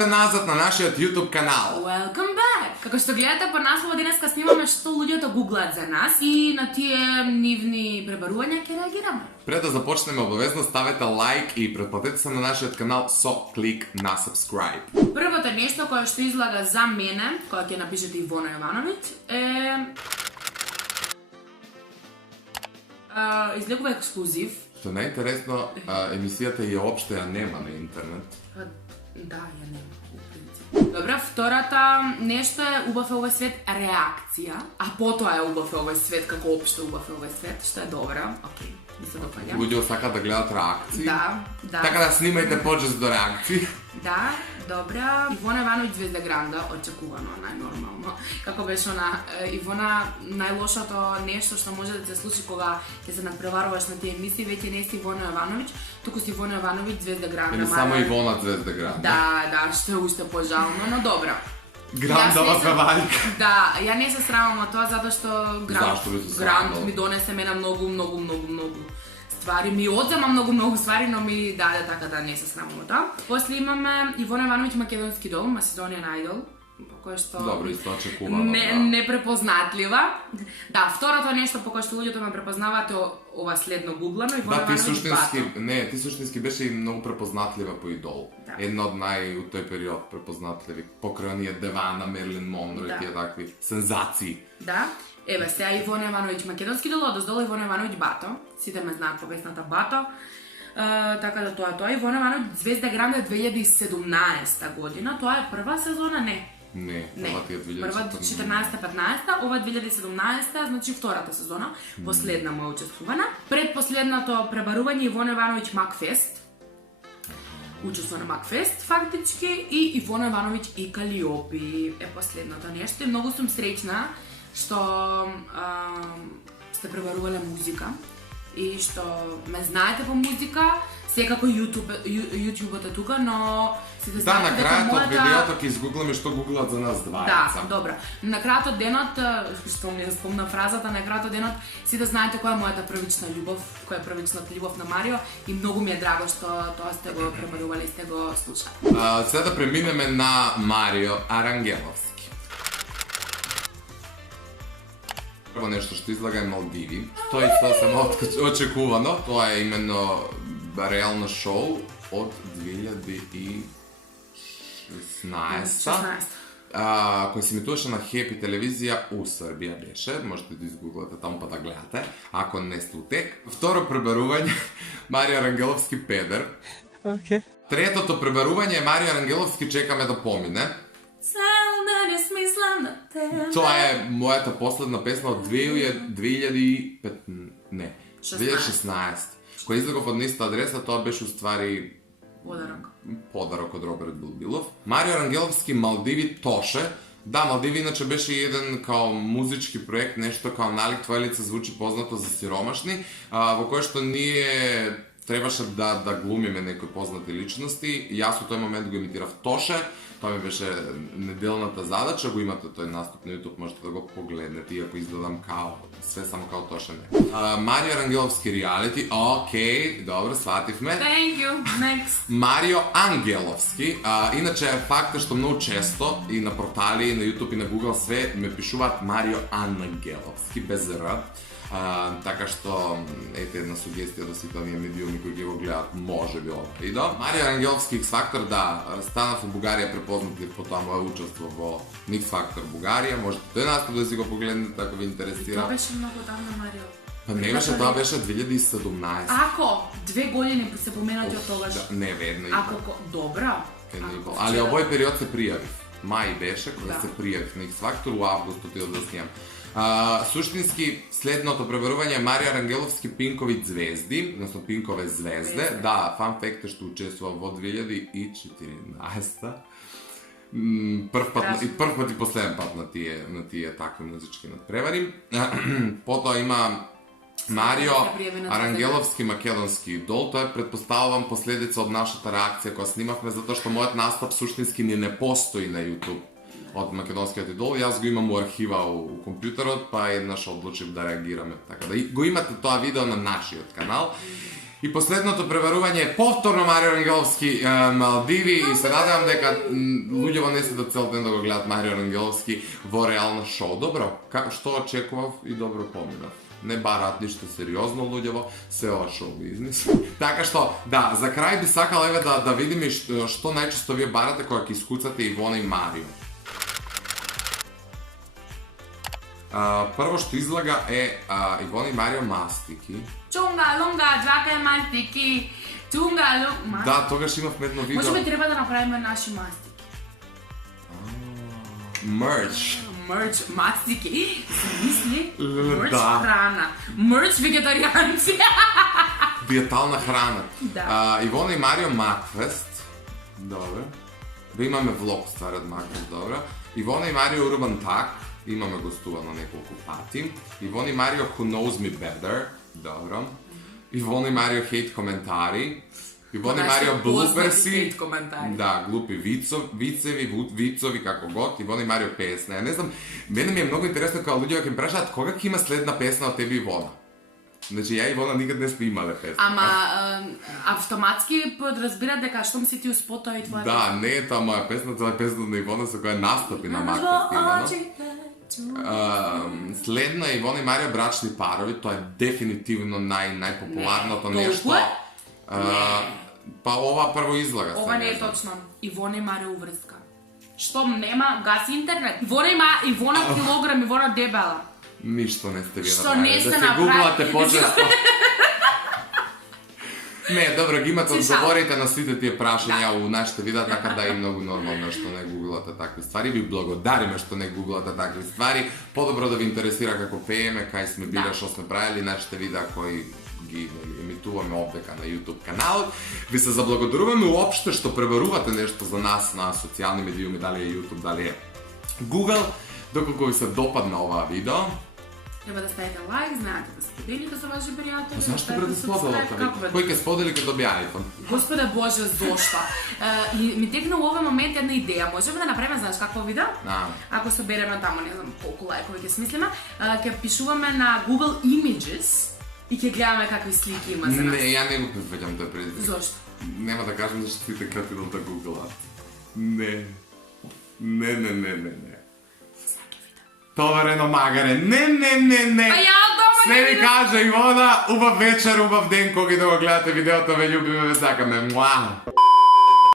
враќавате назад на нашиот YouTube канал. Welcome back! Како што гледате по наслова, денеска снимаме што луѓето гуглаат за нас и на тие нивни пребарувања ќе реагираме. Пред да започнеме, обавезно ставете лайк и претплатете се на нашиот канал со клик на subscribe. Првото нешто кое што излага за мене, кога ќе напишете Ивона Јовановиќ, излегува ексклузив. Што најинтересно, емисијата ја општо ја нема на интернет. Да, ја нема, у принцип. Добра, втората нешто е убав е овој свет реакција, а потоа е убав е овој свет како општо убав е овој свет, што е добра, окей, ми се допаѓа. Луѓе сакаат да гледат реакции. Да. Така да снимајте почест до реакции. Да, добра. Ивона Јовановиќ Звезда Гранда, очекувано, најнормално. Како беше она, Ивона, најлошото нешто што може да се случи кога ќе се надпреваруваш на тие емисии, веќе не си Ивона Јовановиќ, туку си Ивона Јовановиќ Звезда Гранда. Или само Ивона Звезда Гранда. Да, што е уште пожално, но добра. Грандова певајка. Да, ја не се срамам од тоа затоа што Гранд ми донесе мене многу ствари, ми одзема многу ствари, но ми даде така да не се срамам од тоа. После имаме Ивона Јовановиќ Македонски дол, Macedonian Idol, кој што Добро, исто очекувано. Непрепознатлива. Да, второто нешто по кое што луѓето ме препознаваат е ова следно гуглано, Ивона Јовановиќ Бато. Ти суштински беше и многу препознатлива по Идол. Да. Една од у тој период препознатливи, покрај оние Девана, Мерлин Монро и тие такви сензации. Да. Еве, сега Ивона Јовановиќ Македонски дол, одоздолу Ивона Јовановиќ Бато. Сите ме знаат по песната Бато. Така да тоа е. Ивона Јовановиќ Звезда Гранда 2017 година. Тоа е прва сезона, не? Не, првата е 2014. Прва 14-15, ова 2017, значи втората сезона, последна моја учествувана. Пред последното пребарување Ивона Јовановиќ Макфест. Учество на Макфест, фактички, и Ивона Јовановиќ и Калиопи е последното нешто. И многу сум среќна што сте пребарувале музика и што ме знаете по музика. Секако YouTube е тука, но сите знаете дека мојата... Да, на крајот од видеото ќе изгугламе што гуглат за нас двајца. Да, добро. На крајот од денот, што ми спомна фразата, на крајот од денот сите знаете која е мојата првична љубов, која е првичната љубов на Марио и многу ми е драго што тоа сте го пребарували и сте го слушали. Сега да преминеме на Марио Арангеловски. Прво нешто што излага е Малдиви. Тоа е само очекувано. Тоа е именно реално шоу од 2016 кој се емитуваше на Хепи телевизија у Србија беше, можете да изгуглате таму па да гледате, ако не сте утек. Второ пребарување Марио Арангеловски Педер. Okay. Третото пребарување Марио Арангеловски Чекаме да помине. Тоа е мојата последна песна од 2016. Кој излегов од неиста адреса, тоа беше уствари подарок од Роберт Билбилов. Марио Арангеловски Малдиви Тоше. Да, Малдиви иначе беше еден као музички проект, нешто као налик Твоја лице звучи познато за сиромашни, во кој што ние требаше да глумиме некои познати личности. Јас во тој момент го имитирав Тоше. Тоа ми беше неделната задача, го имате тој наступ на YouTube, можете да го погледнете, иако изгледам као, све само као Тоше не. Марио Арангеловски реалити, окей, добро, свативме. Thank you, next. Марио Ангеловски, иначе факт што многу често и на портали, и на YouTube, и на Google све ме пишуваат Марио Ангеловски, без Р. Така што, ете една сугестија до сите оние медиуми кои ги го гледат, може би ова. И до, Марио Арангеловски X Factor, да, станав во Бугарија препознатлив по тоа моје учество во X Factor Бугарија, можете тој наступ да си го погледнете ако ви интересира. Тоа беше многу давно, Марио. Па не беше, тоа беше 2017. Ако 2 години се поменати од тогаш. Не, ведно и Ако добра. Ali овој период се пријавив. Мај беше кога се пријавив на X Factor, у август отидов да снимам. Суштински, следното пребарување е Марио Арангеловски Пинкови звезди, односно Пинкове звезде. Да, фан факт е што учествува во 2014. Прв пат и последен пат на тие такви музички надпревари. Потоа има Марио Арангеловски Македонски идол. Тоа е, предпоставувам, последица од нашата реакција која снимавме, затоа што мојот настап суштински не постои на YouTube од македонскиот идол. Јас го имам у архива у компјутерот, па еднаш одлучив да реагираме. Така да го имате тоа видео на нашиот канал. И последното пребарување е повторно Марио Рангеловски Малдиви и се надевам дека луѓето не се да цел ден да го гледат Марио Рангеловски во реално шоу. Добро, што очекував и добро поминав. Не бараат ништо сериозно луѓево, се ова шоу бизнес. Така што, да, за крај би сакал еве да видиме што најчесто вие барате кога ќе искуцате Ивона и Марио. Прво што излага е Ивона и Марио мастики. Чунга, лунга, джака и мастики. Чунга, лунга. Да, тогаш имавме едно видео. Може би треба да направиме наши мастики. Мерч. Мерч, мастики. Се мисли? Мерч Да. храна. Мерч вегетаријанци. Диетална храна. Да. Ивона и Марио Макфест. Добро. Да имаме влог стварат Макфест, добро. Ивона и Марио Urban Talk. Имаме гостувано неколку пати. Ивона и Марио Who Knows Me Better. Добро. Ивона и Марио Hate коментари. Ивона и Марио Bloopersi. Да, глупи вицеви како год. Ивона и Марио песна. Ја не знам, мене ми е многу интересно кога луѓето ќе ме прашаат кога ќе има следна песна од тебе Ивона. Значи ја и Ивона никад не сме имале песна. Ама автоматски подразбира дека штом си ти успотоа и твоја. Да, не е таа моја песна, тоа е песна на Ивона со која настапи на Макфест. Следна е Ивона и Марио брачни парови, тоа е дефинитивно најпопуларното нешто. Па ова прво излага. Ова не е точно. Ивона и Марио уврска. Штом нема, гаси интернет. Ивона килограм, Ивона дебела. Ништо не сте вие Што направили. не сте Да се направили. гуглате почесто. Не, добро, ги имате одговорите на сите тие прашања у нашите видеа, така да е многу нормално што не гуглате такви ствари. Ви благодариме што не гуглате такви ствари. Подобро да ви интересира како пееме, кај сме биле, што сме правили, нашите видеа кои ги емитуваме овдека на YouTube каналот. Ви се заблагодаруваме уопште што пребарувате нешто за нас на социјални медиуми, дали е YouTube, дали е Google. Доколку ви се допадна оваа видео, Треба да ставите лайк, знаете да споделите со ваши пријатели. зашто бре да споделате? Кој ќе сподели ќе добие iPhone? Господе Боже, зошто? И ми текна у овој момент една идеја. Можеме да направиме, знаеш какво видео? Ако собереме тамо, не знам колку лајкови ќе смислиме, ќе пишуваме на Google Images и ќе гледаме какви слики има за нас. Не, ја не го прифаќам тој предизвик. Зошто? Нема да кажам зашто сите кратило да гуглаат. Не. Не. Товарено магаре. Не. А ја од дома Се ви кажа Ивона, убав вечер, убав ден, кога и да го гледате видеото, ве љубиме, ве сакаме. Муа!